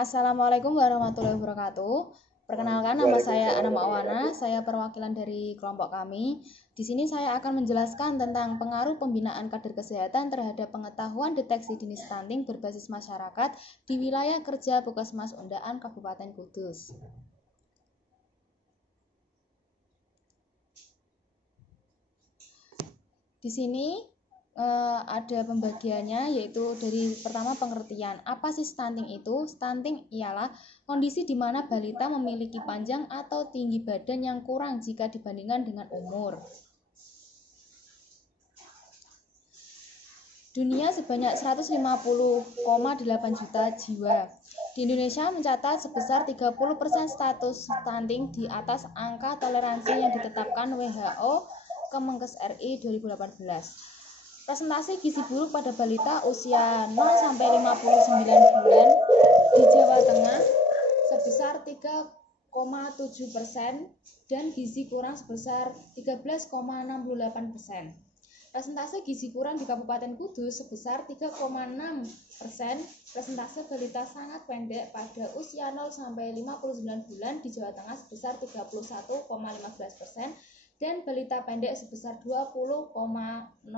Assalamualaikum warahmatullahi wabarakatuh. Perkenalkan, nama saya Ana Mawana, saya perwakilan dari kelompok kami. Di sini saya akan menjelaskan tentang pengaruh pembinaan kader kesehatan terhadap pengetahuan deteksi dini stunting berbasis masyarakat di wilayah kerja Puskesmas Undaan Kabupaten Kudus. Di sini ada pembagiannya, yaitu dari pertama pengertian. Apa sih stunting itu? Stunting ialah kondisi di mana balita memiliki panjang atau tinggi badan yang kurang jika dibandingkan dengan umur. Dunia sebanyak 150,8 juta jiwa. Di Indonesia mencatat sebesar 30% status stunting di atas angka toleransi yang ditetapkan WHO Kemenkes RI 2018. Presentasi gizi buruk pada balita usia 0-59 bulan di Jawa Tengah sebesar 3,7% dan gizi kurang sebesar 13,68%. Presentase gizi kurang di Kabupaten Kudus sebesar 3,6%. Presentase balita sangat pendek pada usia 0-59 bulan di Jawa Tengah sebesar 31,15%. Dan balita pendek sebesar 20,06%.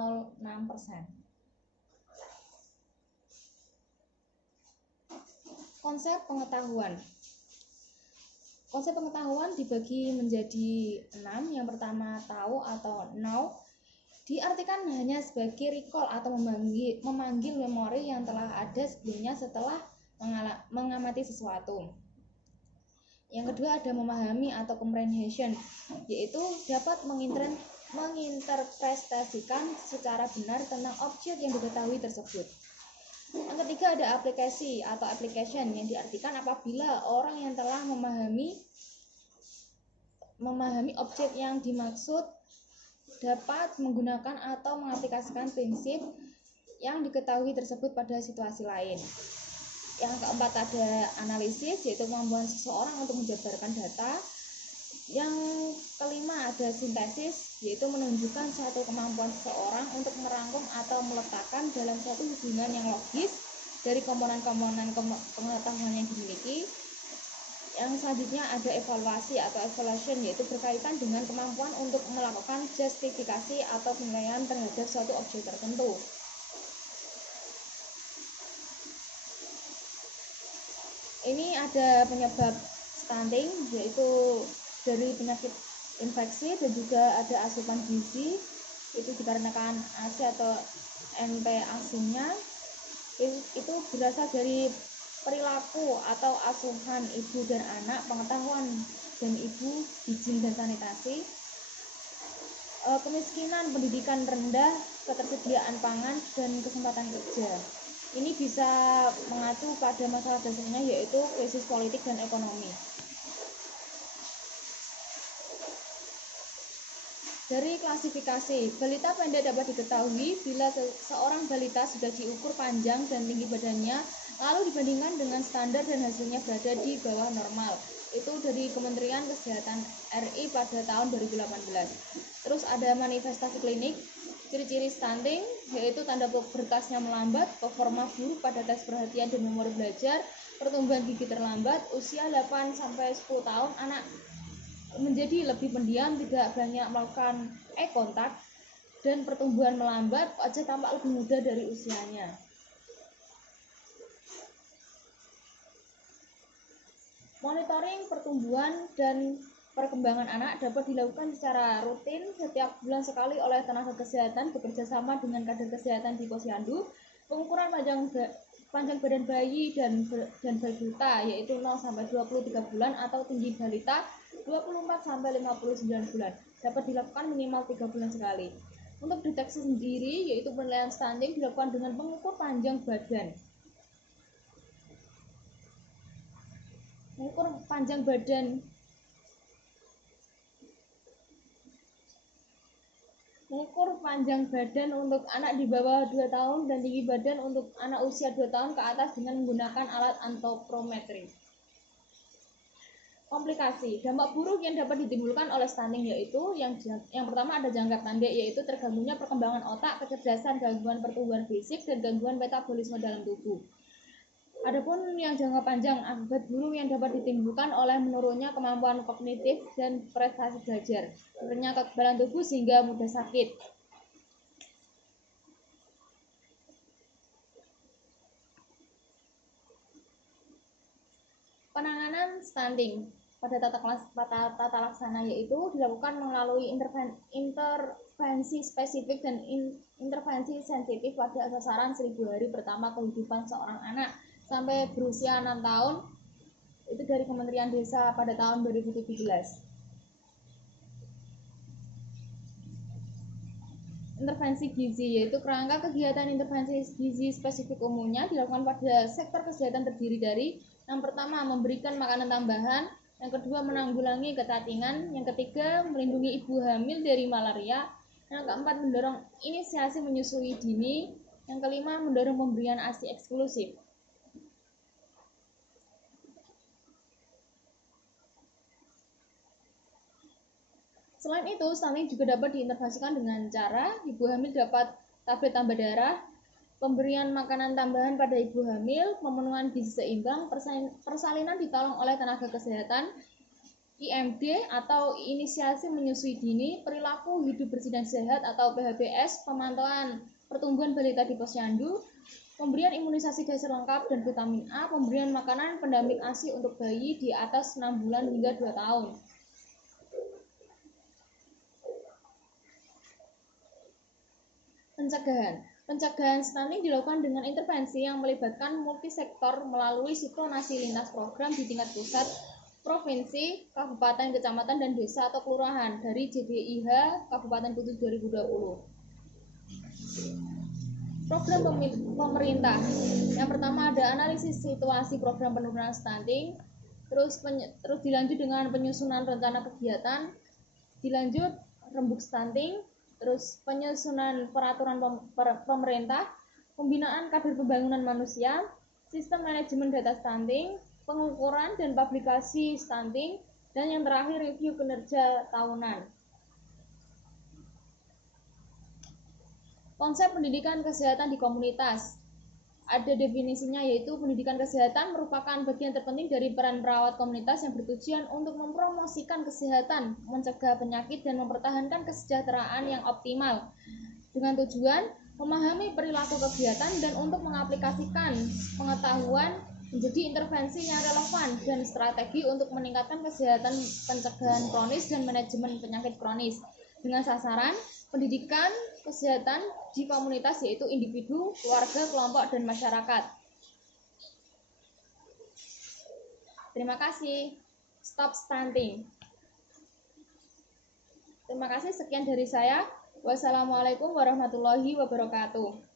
Konsep pengetahuan. Konsep pengetahuan dibagi menjadi 6. Yang pertama, tahu atau know. Diartikan hanya sebagai recall atau memanggil memori yang telah ada sebelumnya setelah mengamati sesuatu. Yang kedua ada memahami atau comprehension, yaitu dapat menginterpretasikan secara benar tentang objek yang diketahui tersebut. Yang ketiga ada aplikasi atau application, yang diartikan apabila orang yang telah memahami objek yang dimaksud dapat menggunakan atau mengaplikasikan prinsip yang diketahui tersebut pada situasi lain. Yang keempat ada analisis, yaitu kemampuan seseorang untuk menjabarkan data. Yang kelima ada sintesis, yaitu menunjukkan suatu kemampuan seseorang untuk merangkum atau meletakkan dalam suatu hubungan yang logis dari komponen-komponen pengetahuan yang dimiliki. Yang selanjutnya ada evaluasi atau evaluation, yaitu berkaitan dengan kemampuan untuk melakukan justifikasi atau penilaian terhadap suatu objek tertentu. Ini ada penyebab stunting, yaitu dari penyakit infeksi dan juga ada asupan gizi, itu dikarenakan ASI atau NP aslinya. Itu berasal dari perilaku atau asuhan ibu dan anak, pengetahuan dan ibu, izin dan sanitasi, kemiskinan, pendidikan rendah, ketersediaan pangan, dan kesempatan kerja. Ini bisa mengacu pada masalah dasarnya, yaitu krisis politik dan ekonomi. Dari klasifikasi, balita pendek dapat diketahui bila seorang balita sudah diukur panjang dan tinggi badannya, lalu dibandingkan dengan standar dan hasilnya berada di bawah normal. Itu dari Kementerian Kesehatan RI pada tahun 2018. Terus ada manifestasi klinik. Ciri-ciri stunting yaitu tanda berkasnya melambat, performa buruk pada tes perhatian dan memori belajar, pertumbuhan gigi terlambat, usia 8-10 tahun, anak menjadi lebih pendiam, tidak banyak melakukan eye contact, dan pertumbuhan melambat, wajah tampak lebih muda dari usianya. Monitoring pertumbuhan dan perkembangan anak dapat dilakukan secara rutin setiap bulan sekali oleh tenaga kesehatan bekerjasama dengan kader kesehatan di posyandu. Pengukuran panjang badan bayi dan balita, yaitu 0-23 bulan atau tinggi balita 24-59 bulan, dapat dilakukan minimal 3 bulan sekali. Untuk deteksi sendiri, yaitu penilaian stunting dilakukan dengan mengukur panjang badan. Mengukur panjang badan untuk anak di bawah 2 tahun dan tinggi badan untuk anak usia 2 tahun ke atas dengan menggunakan alat antropometri. Komplikasi, dampak buruk yang dapat ditimbulkan oleh stunting yaitu yang pertama ada jangka pendek, yaitu terganggunya perkembangan otak, kecerdasan, gangguan pertumbuhan fisik, dan gangguan metabolisme dalam tubuh. Adapun yang jangka panjang, akibat buruk yang dapat ditimbulkan oleh menurunnya kemampuan kognitif dan prestasi belajar, turunnya kekebalan tubuh sehingga mudah sakit. Penanganan stunting pada tata laksana yaitu dilakukan melalui intervensi spesifik dan intervensi sensitif pada sasaran 1000 hari pertama kehidupan seorang anak sampai berusia 6 tahun, itu dari Kementerian Desa pada tahun 2017. Intervensi gizi yaitu kerangka kegiatan intervensi gizi spesifik umumnya dilakukan pada sektor kesehatan terdiri dari yang pertama memberikan makanan tambahan, yang kedua menanggulangi kecacingan, yang ketiga melindungi ibu hamil dari malaria, yang keempat mendorong inisiasi menyusui dini, yang kelima mendorong pemberian ASI eksklusif. Selain itu, stunting juga dapat diintervensikan dengan cara ibu hamil dapat tablet tambah darah, pemberian makanan tambahan pada ibu hamil, pemenuhan gizi seimbang, persalinan ditolong oleh tenaga kesehatan, IMD atau inisiasi menyusui dini, perilaku hidup bersih dan sehat atau PHBS, pemantauan pertumbuhan balita di posyandu, pemberian imunisasi dasar lengkap dan vitamin A, pemberian makanan pendamping ASI untuk bayi di atas 6 bulan hingga 2 tahun. Pencegahan stunting dilakukan dengan intervensi yang melibatkan multisektor melalui sinkronasi lintas program di tingkat pusat, provinsi, kabupaten, kecamatan, dan desa atau kelurahan dari JDIH Kabupaten Kudus 2020. Program pemerintah. Yang pertama ada analisis situasi program penurunan stunting, terus dilanjut dengan penyusunan rencana kegiatan, dilanjut rembuk stunting, terus penyusunan peraturan pemerintah, pembinaan kader pembangunan manusia, sistem manajemen data stunting, pengukuran dan publikasi stunting, dan yang terakhir review kinerja tahunan. Konsep pendidikan kesehatan di komunitas. Ada definisinya yaitu pendidikan kesehatan merupakan bagian terpenting dari peran perawat komunitas yang bertujuan untuk mempromosikan kesehatan, mencegah penyakit, dan mempertahankan kesejahteraan yang optimal dengan tujuan memahami perilaku kegiatan dan untuk mengaplikasikan pengetahuan menjadi intervensi yang relevan dan strategi untuk meningkatkan kesehatan pencegahan kronis dan manajemen penyakit kronis dengan sasaran pendidikan kesehatan di komunitas yaitu individu, keluarga, kelompok, dan masyarakat. Terima kasih. Stop stunting. Terima kasih, sekian dari saya. Wassalamualaikum warahmatullahi wabarakatuh.